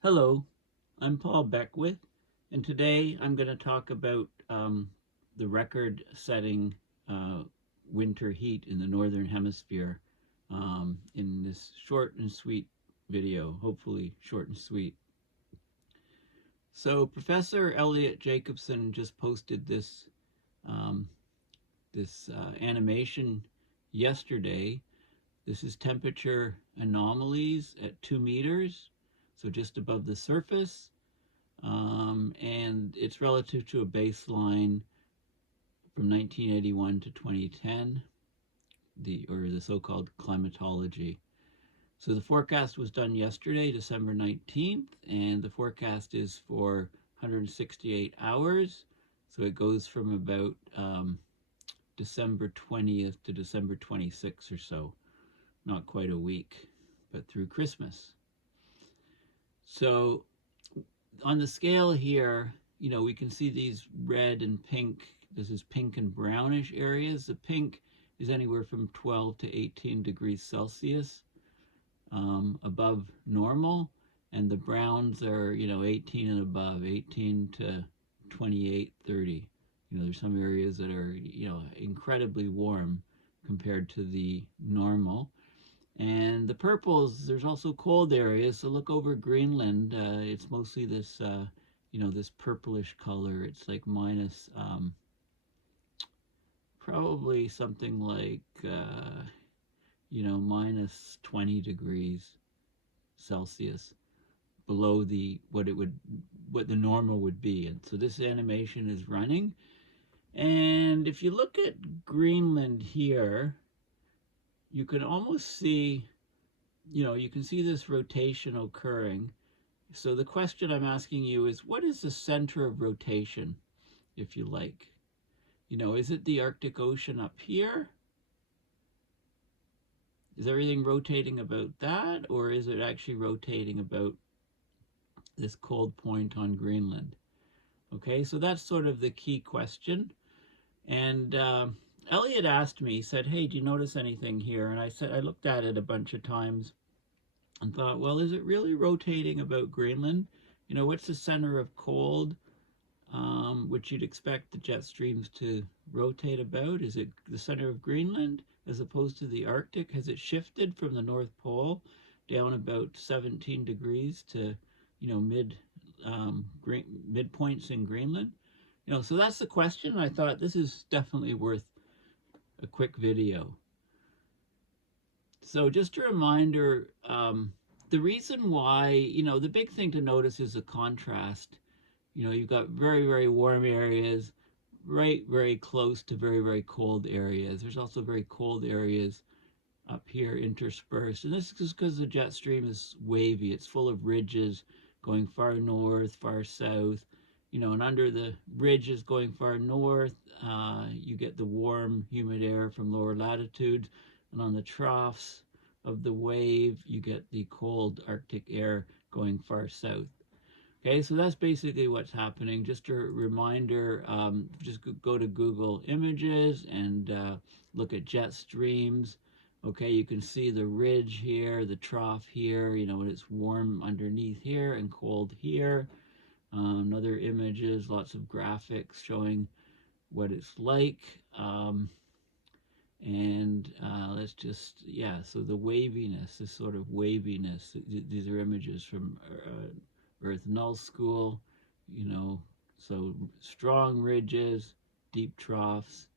Hello, I'm Paul Beckwith, and today I'm going to talk about the record-setting uh, winter heat in the Northern Hemisphere in this short and sweet video, hopefully short and sweet. So Professor Eliot Jacobson just posted um, this animation yesterday. This is temperature anomalies at 2 meters, so just above the surface. And it's relative to a baseline from 1981 to 2010, the so-called climatology. So the forecast was done yesterday, December 19th, and the forecast is for 168 hours. So it goes from about December 20th to December 26th or so, not quite a week, but through Christmas. So on the scale here, we can see these red and pink. This is pink and brownish areas. The pink is anywhere from 12 to 18 degrees Celsius above normal, and the browns are, 18 and above, 18 to 28, 30. There's some areas that are, incredibly warm compared to the normal. And the purples, there's also cold areas. So look over Greenland. It's mostly this, this purplish color. It's like minus, probably something like, minus 20 degrees Celsius below what the normal would be. And so this animation is running. And if you look at Greenland here, you can almost see you can see this rotation occurring. So the question I'm asking you is, what is the center of rotation, if you like? Is it the Arctic Ocean up here? Is everything rotating about that, or is it actually rotating about this cold point on Greenland? Okay, so that's sort of the key question. And Elliot asked me, he said, hey, do you notice anything here? And I said, I looked at it a bunch of times and thought, well, is it really rotating about Greenland? What's the center of cold, which you'd expect the jet streams to rotate about? Is it the center of Greenland as opposed to the Arctic? Has it shifted from the North Pole down about 17 degrees to, midpoints in Greenland? So that's the question. I thought this is definitely worth a quick video. So just a reminder, the reason why, the big thing to notice is the contrast. You've got very, very warm areas right very close to very, very cold areas. There's also very cold areas up here interspersed. And this is because the jet stream is wavy. It's full of ridges going far north, far south. And under the ridges going far north, you get the warm, humid air from lower latitudes. And on the troughs of the wave, you get the cold Arctic air going far south. Okay, so that's basically what's happening. Just a reminder, just go to Google Images and look at jet streams. Okay, you can see the ridge here, the trough here, when it's warm underneath here and cold here. Other images, lots of graphics showing what it's like. And let's just, yeah, so the waviness, this sort of waviness, these are images from Earth Null School, so strong ridges, deep troughs,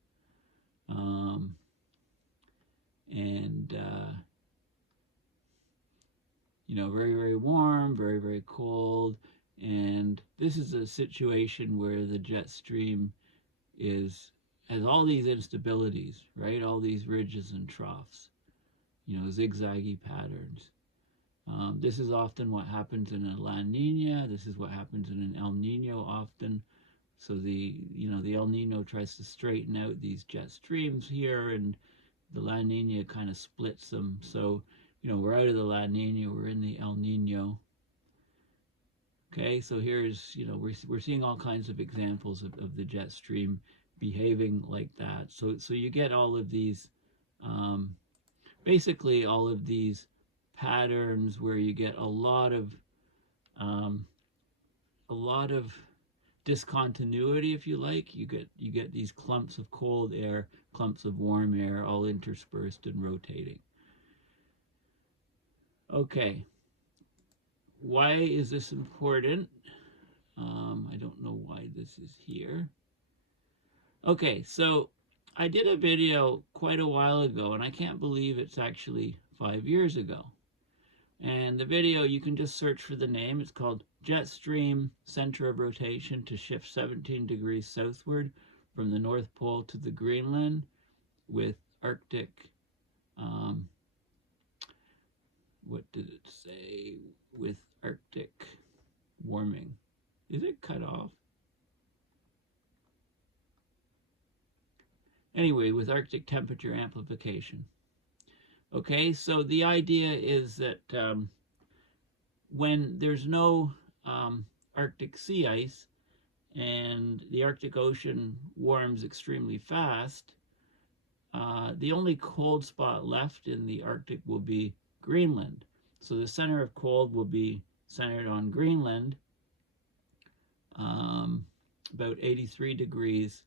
um, and, very, very warm, very, very cold. And this is a situation where the jet stream has all these instabilities, right? All these ridges and troughs, zigzaggy patterns. This is often what happens in a La Nina. This is what happens in an El Nino often. So the El Nino tries to straighten out these jet streams here, and the La Nina kind of splits them. So, we're out of the La Nina, we're in the El Nino. Okay, so here's, we're seeing all kinds of examples of the jet stream behaving like that. So you get all of these, basically all of these patterns where you get a lot of um, a lot of discontinuity, if you like. You get these clumps of cold air, clumps of warm air, all interspersed and rotating. Okay, why is this important? I don't know why this is here. Okay, so I did a video quite a while ago, and I can't believe it's actually 5 years ago. And the video, you can just search for the name. It's called Jet Stream Center of Rotation to Shift 17 Degrees Southward from the North Pole to the Greenland with Arctic, um, what did it say? With Arctic warming. Is it cut off? Anyway, with Arctic temperature amplification. Okay, so the idea is that when there's no Arctic sea ice and the Arctic Ocean warms extremely fast, the only cold spot left in the Arctic will be Greenland. So the center of cold will be centered on Greenland, about 83 degrees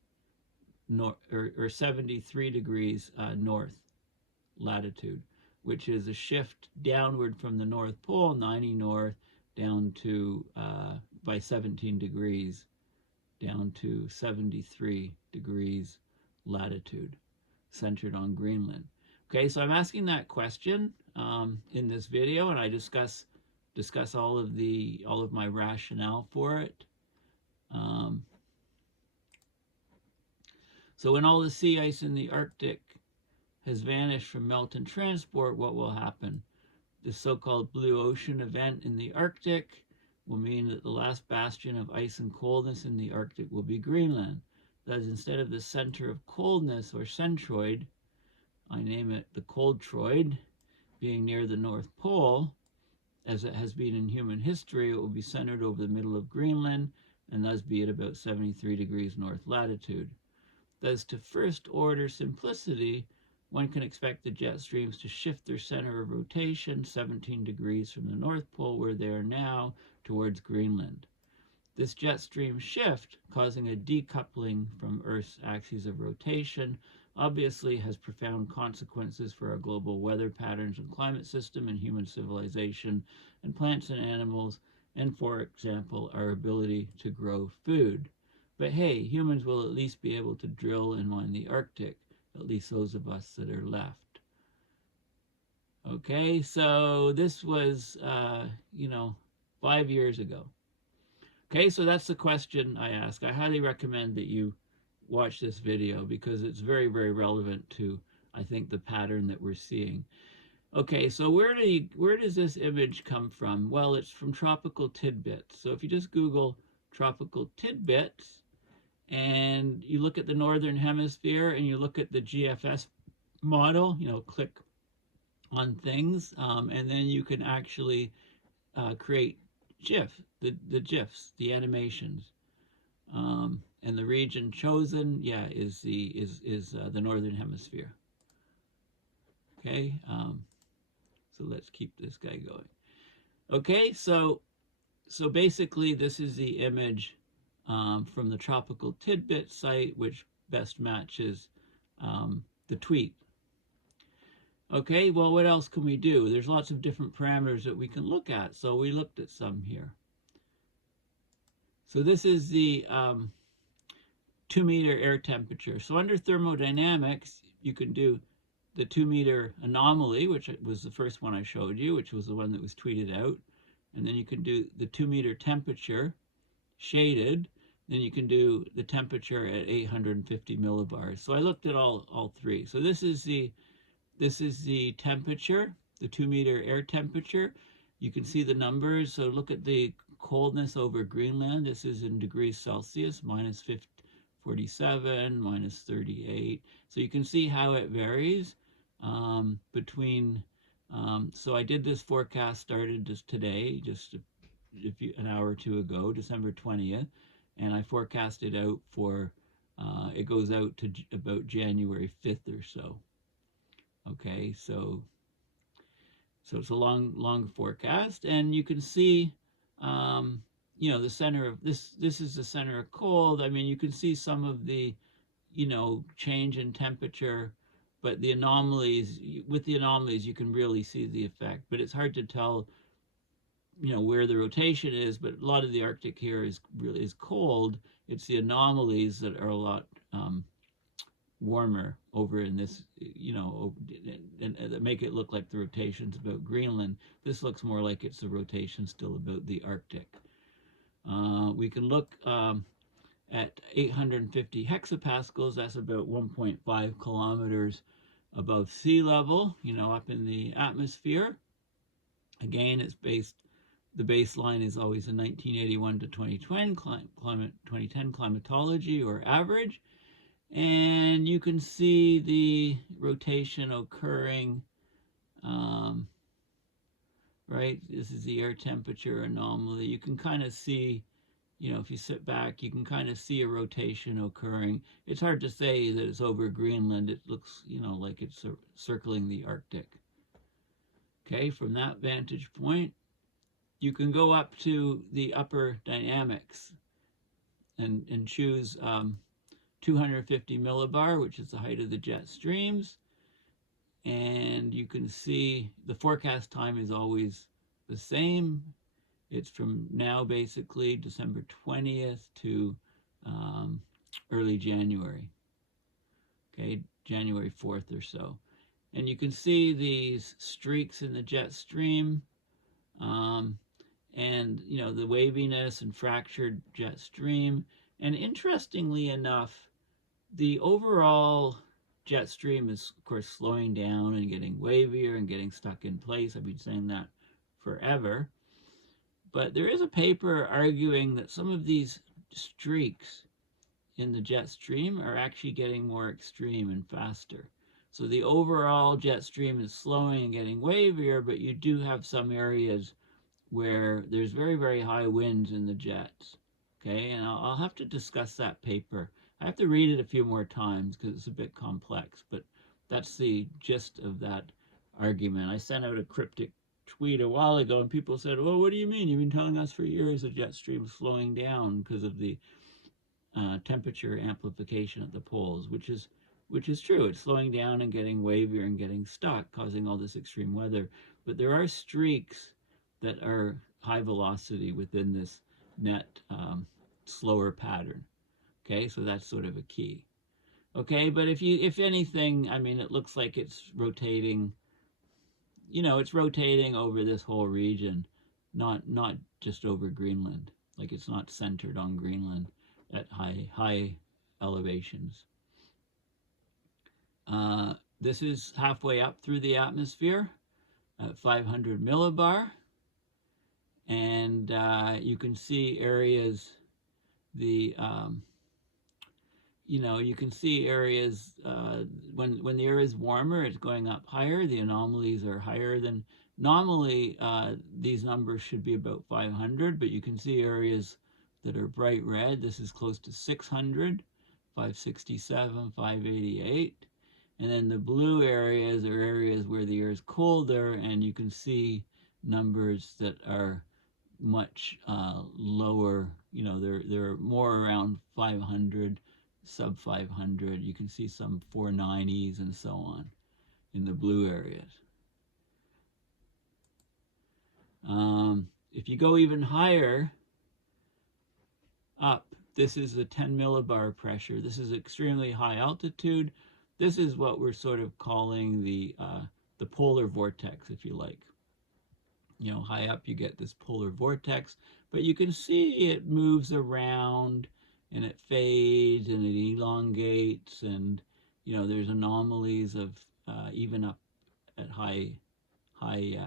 north, or 73 degrees north latitude, which is a shift downward from the North Pole, 90 north, down to, by 17 degrees, down to 73 degrees latitude, centered on Greenland. Okay, so I'm asking that question in this video, and I discuss all of my rationale for it. So when all the sea ice in the Arctic has vanished from melt and transport, what will happen? The so-called blue ocean event in the Arctic will mean that the last bastion of ice and coldness in the Arctic will be Greenland. Thus, instead of the center of coldness, or centroid, I name it the coldtroid, being near the North Pole, as it has been in human history, it will be centered over the middle of Greenland and thus be at about 73 degrees north latitude. Thus, to first order simplicity, one can expect the jet streams to shift their center of rotation 17 degrees from the North Pole, where they are now, towards Greenland. This jet stream shift, causing a decoupling from Earth's axis of rotation, obviously has profound consequences for our global weather patterns and climate system and human civilization and plants and animals, and, for example, our ability to grow food. But hey, humans will at least be able to drill and mine the Arctic, at least those of us that are left. Okay, so this was, 5 years ago. Okay, so that's the question I ask. I highly recommend that you watch this video because it's very, very relevant to, I think, the pattern that we're seeing. Okay, so where does this image come from? Well, it's from Tropical Tidbits. So if you just Google Tropical Tidbits and you look at the Northern Hemisphere and you look at the GFS model, click on things, and then you can actually create the GIFs, the animations. And the region chosen, is the Northern Hemisphere. Okay, so let's keep this guy going. Okay, so basically this is the image from the Tropical Tidbit site, which best matches the tweet. Okay, well, what else can we do? There's lots of different parameters that we can look at, so we looked at some here. So this is the 2-meter air temperature. So under thermodynamics, you can do the 2-meter anomaly, which was the first one I showed you, which was the one that was tweeted out. And then you can do the 2-meter temperature shaded. Then you can do the temperature at 850 millibars. So I looked at all three. So this is the temperature, the 2-meter air temperature. You can see the numbers. So look at the coldness over Greenland. This is in degrees Celsius, minus 47, minus 38. So you can see how it varies between. So I did this forecast, started just today, just an hour or two ago, December 20th, and I forecasted out for, it goes out to about January 5th or so. Okay, so it's a long forecast, and you can see Um, the center of this is the center of cold. I mean, you can see some of the, change in temperature, but the anomalies, with the anomalies, you can really see the effect. But it's hard to tell, where the rotation is. But a lot of the Arctic here is cold. It's the anomalies that are a lot warmer over in this, and that make it look like the rotation's about Greenland. This looks more like it's the rotation still about the Arctic. We can look at 850 hexapascals. That's about 1.5 kilometers above sea level, up in the atmosphere. Again, the baseline is always the 1981 to 2010 climatology or average. And you can see the rotation occurring, right? This is the air temperature anomaly. You can kind of see, if you sit back, you can kind of see a rotation occurring. It's hard to say that it's over Greenland. It looks, like it's circling the Arctic. Okay, from that vantage point, you can go up to the upper dynamics and choose 250 millibar, which is the height of the jet streams. And you can see the forecast time is always the same. It's from now, basically, December 20th to early January, okay, January 4th or so. And you can see these streaks in the jet stream, and, the waviness and fractured jet stream. And interestingly enough, the overall jet stream is, of course, slowing down and getting wavier and getting stuck in place. I've been saying that forever. But there is a paper arguing that some of these streaks in the jet stream are actually getting more extreme and faster. So the overall jet stream is slowing and getting wavier, but you do have some areas where there's very, very high winds in the jets. Okay, and I'll have to discuss that paper. I have to read it a few more times because it's a bit complex, but that's the gist of that argument. I sent out a cryptic tweet a while ago, and people said, well, what do you mean? You've been telling us for years the jet stream is slowing down because of the temperature amplification at the poles, which is true. It's slowing down and getting wavier and getting stuck, causing all this extreme weather. But there are streaks that are high velocity within this net slower pattern. Okay, so that's sort of a key. Okay, but if anything, I mean, it looks like it's rotating. It's rotating over this whole region, not just over Greenland. Like, it's not centered on Greenland at high elevations. This is halfway up through the atmosphere at 500 millibar, and you can see areas. You can see areas when the air is warmer, it's going up higher. The anomalies are higher than normally. These numbers should be about 500, but you can see areas that are bright red. This is close to 600, 567, 588. And then the blue areas are areas where the air is colder, and you can see numbers that are much lower. They're more around 500, sub 500. You can see some 490s and so on in the blue areas. If you go even higher up, this is the 10 millibar pressure. This is extremely high altitude. This is what we're sort of calling the polar vortex, if you like. High up you get this polar vortex, but you can see it moves around and it fades and it elongates, and there's anomalies of even up at high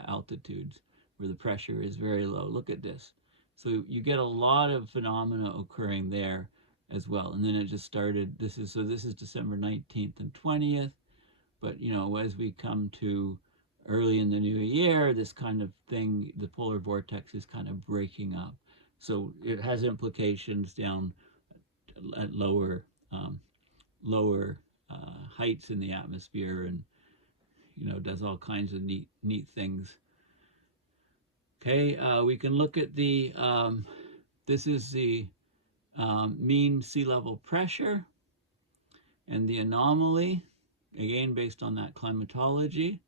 altitudes where the pressure is very low. Look at this. So you get a lot of phenomena occurring there as well. And then it just started. This is December 19th and 20th. But as we come to early in the new year, this kind of thing, the polar vortex is kind of breaking up. So it has implications down at lower heights in the atmosphere, and does all kinds of neat things. Okay, we can look at the, this is the mean sea level pressure and the anomaly, again based on that climatology.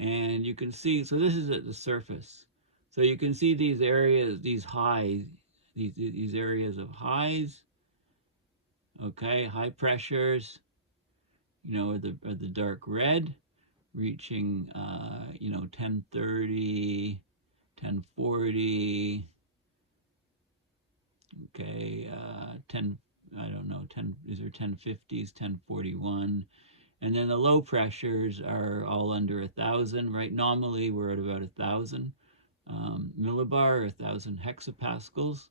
And you can see, so this is at the surface. So you can see these areas, these highs, these areas of highs, okay, high pressures, are the dark red, reaching, 1030, 1040, okay, 10, I don't know, 10, these are 1050s, 1041. And then the low pressures are all under 1,000, right? Normally we're at about 1,000 millibar, 1,000 hexapascals,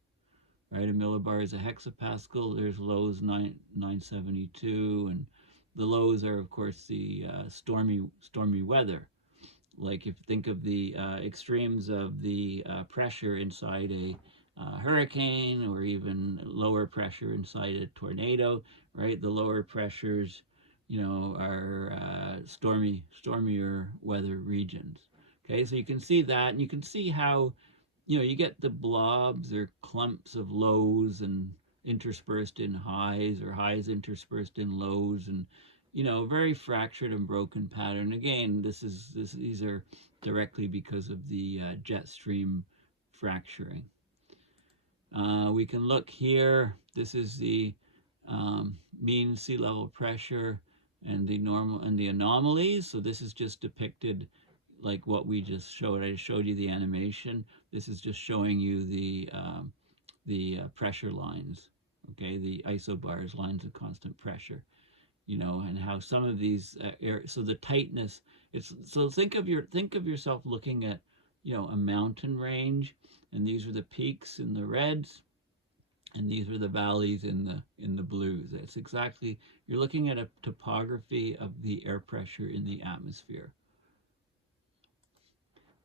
right? A millibar is a hexapascal. There's lows 972, and the lows are, of course, the stormy weather. Like if you think of the extremes of the pressure inside a hurricane, or even lower pressure inside a tornado, right? The lower pressures, are stormier weather regions. Okay, so you can see that, and you can see how, you get the blobs or clumps of lows and interspersed in highs, or highs interspersed in lows, and very fractured and broken pattern. Again, these are directly because of the jet stream fracturing. We can look here. This is the mean sea level pressure and the normal and the anomalies. So this is just depicted like what we just showed. I showed you the animation. This is just showing you the pressure lines. Okay, the isobars, lines of constant pressure. And how some of these so the tightness. So think of yourself looking at a mountain range, and these are the peaks in the reds, and these are the valleys in the blues. It's exactly, you're looking at a topography of the air pressure in the atmosphere.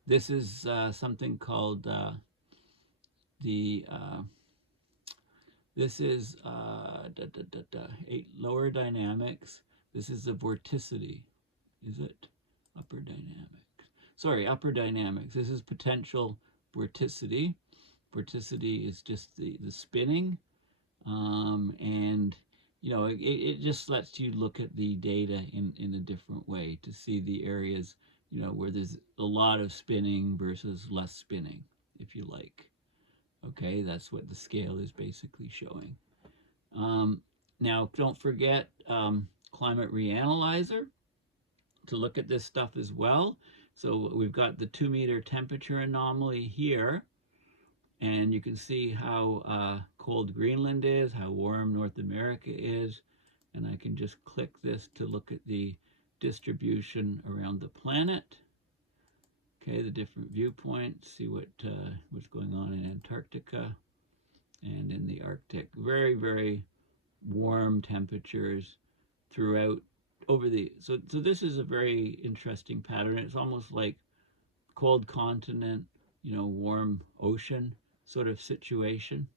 This is something called the this is lower dynamics. This is the vorticity. Is it upper dynamics? Sorry, upper dynamics. This is potential vorticity. Vorticity is just the spinning. And it just lets you look at the data in a different way to see the areas, where there's a lot of spinning versus less spinning, if you like. Okay, that's what the scale is basically showing. Now, don't forget climate reanalyzer to look at this stuff as well. So we've got the 2-meter temperature anomaly here, and you can see how cold Greenland is, how warm North America is, and I can just click this to look at the distribution around the planet. Okay, the different viewpoints, see what's going on in Antarctica and in the Arctic. Very, very warm temperatures throughout over the, so this is a very interesting pattern. It's almost like cold continent, warm ocean sort of situation.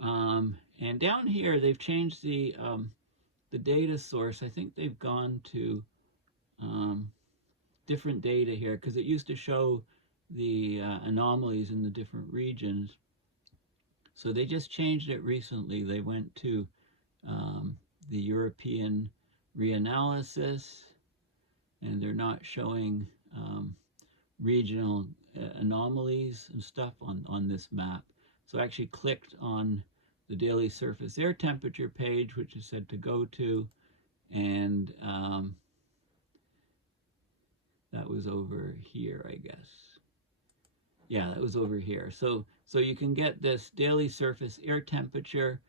And down here, they've changed the data source. I think they've gone to different data here, because it used to show the anomalies in the different regions. So they just changed it recently. They went to the European reanalysis, and they're not showing regional anomalies and stuff on this map. So I actually clicked on the daily surface air temperature page, which is said to go to, and that was over here, I guess. Yeah, that was over here. So you can get this daily surface air temperature.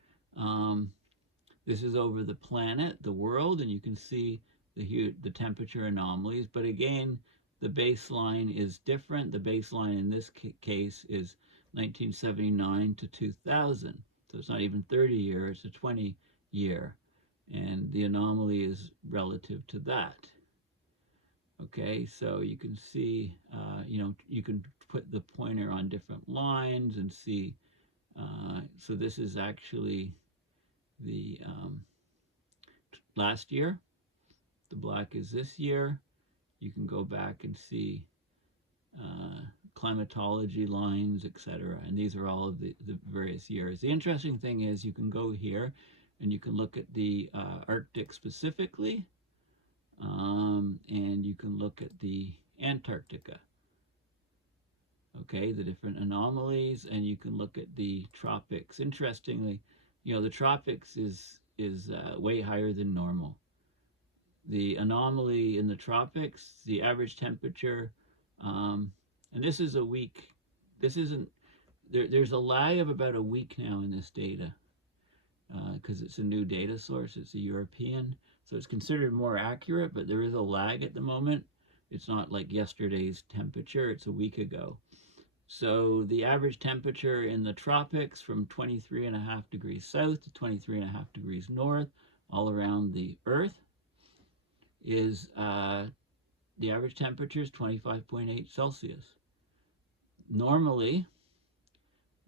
This is over the planet, the world, and you can see the temperature anomalies. But again, the baseline is different. The baseline in this case is 1979 to 2000. So it's not even 30 years, it's a 20 year. And the anomaly is relative to that. Okay, so you can see, you can put the pointer on different lines and see. So this is actually the last year. The black is this year. You can go back and see climatology lines, etc. And these are all of the various years. The interesting thing is you can go here and you can look at the Arctic specifically, and you can look at the Antarctica. Okay, the different anomalies, and you can look at the tropics. Interestingly, the tropics is way higher than normal. The anomaly in the tropics, the average temperature, and this is a week. This isn't there's a lag of about a week now in this data because it's a new data source. It's a European, so it's considered more accurate, but there is a lag at the moment. It's not like yesterday's temperature, it's a week ago. So the average temperature in the tropics from 23.5 degrees south to 23.5 degrees north, all around the Earth, is the average temperature is 25.8 Celsius. Normally,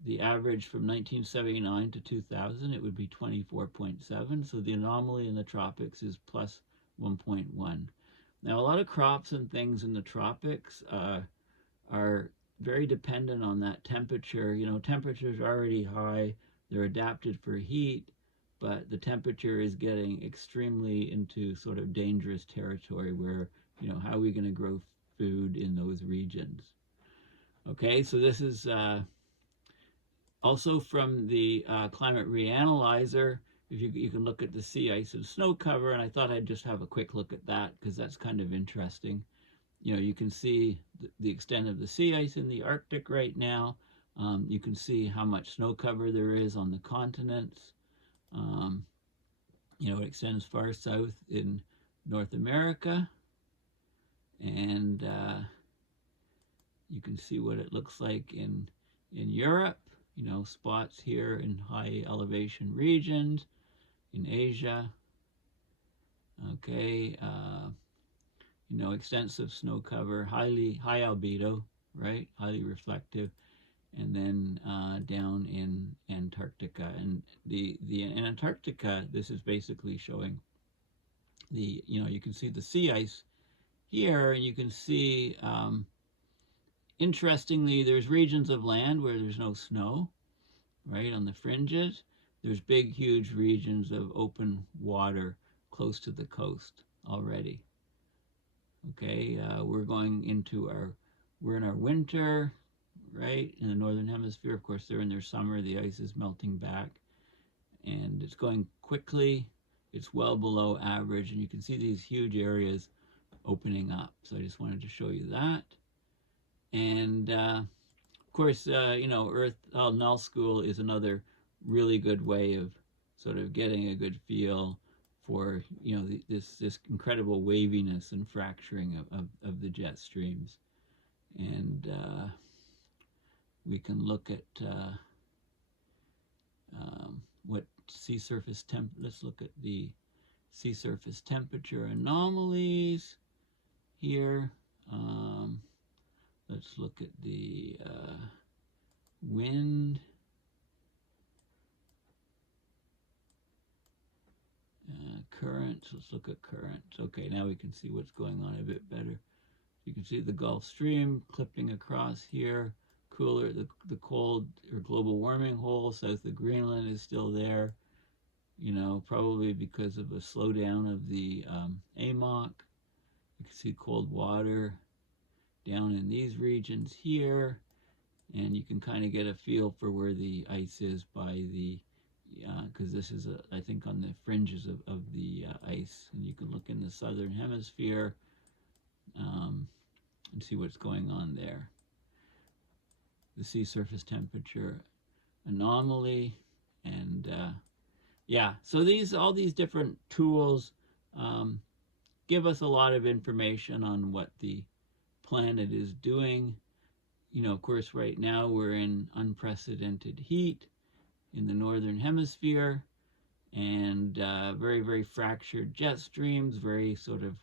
the average from 1979 to 2000, it would be 24.7. So the anomaly in the tropics is plus 1.1. Now, a lot of crops and things in the tropics are very dependent on that temperature. Temperatures are already high. They're adapted for heat, but the temperature is getting extremely into sort of dangerous territory where, how are we going to grow food in those regions? Okay, so this is also from the climate reanalyzer. If you can look at the sea ice and snow cover, and I thought I'd just have a quick look at that because that's kind of interesting. You can see the extent of the sea ice in the Arctic right now. You can see how much snow cover there is on the continents. It extends far south in North America. And you can see what it looks like in Europe. Spots here in high elevation regions, in Asia. Okay. Extensive snow cover, high albedo, right? Highly reflective, and then down in Antarctica. And in Antarctica, this is basically showing you can see the sea ice here, and you can see, interestingly, there's regions of land where there's no snow, right, on the fringes. There's big, huge regions of open water close to the coast already. Okay, we're in our winter, right? In the Northern Hemisphere, of course, they're in their summer. The ice is melting back, and it's going quickly. It's well below average, and you can see these huge areas opening up. So I just wanted to show you that. And of course, Earth Null School is another really good way of sort of getting a good feel for this incredible waviness and fracturing of the jet streams. And we can look at what sea surface let's look at the sea surface temperature anomalies here. Let's look at the wind. Currents. Let's look at currents. Okay, now we can see what's going on a bit better. You can see the Gulf Stream clipping across here. Cooler, the cold or global warming hole south of Greenland is still there. Probably because of a slowdown of the AMOC. You can see cold water down in these regions here, and you can kind of get a feel for where the ice is by the because this is I think on the fringes of the ice, and you can look in the Southern Hemisphere and see what's going on there. The sea surface temperature anomaly, and yeah, so all these different tools give us a lot of information on what the planet is doing. Of course, right now we're in unprecedented heat in the Northern Hemisphere, and very, very fractured jet streams, very sort of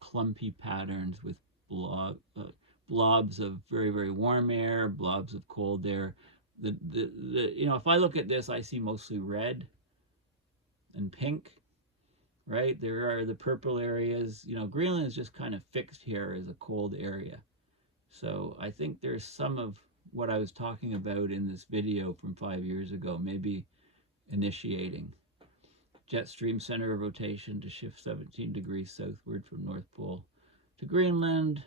clumpy patterns with blobs of very, very warm air, blobs of cold air. If I look at this, I see mostly red and pink, right? There are the purple areas. Greenland is just kind of fixed here as a cold area. So I think there's some of what I was talking about in this video from 5 years ago, maybe initiating. Jet stream center of rotation to shift 17 degrees southward from North Pole to Greenland,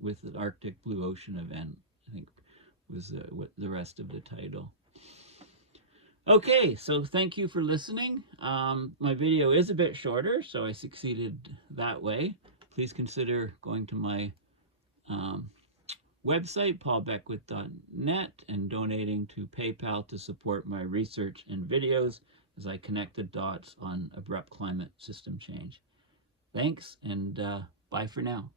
with the Arctic Blue Ocean event, I think was what the rest of the title. Okay, so thank you for listening. My video is a bit shorter, so I succeeded that way. Please consider going to my website, paulbeckwith.net, and donating to PayPal to support my research and videos as I connect the dots on abrupt climate system change. Thanks, and bye for now.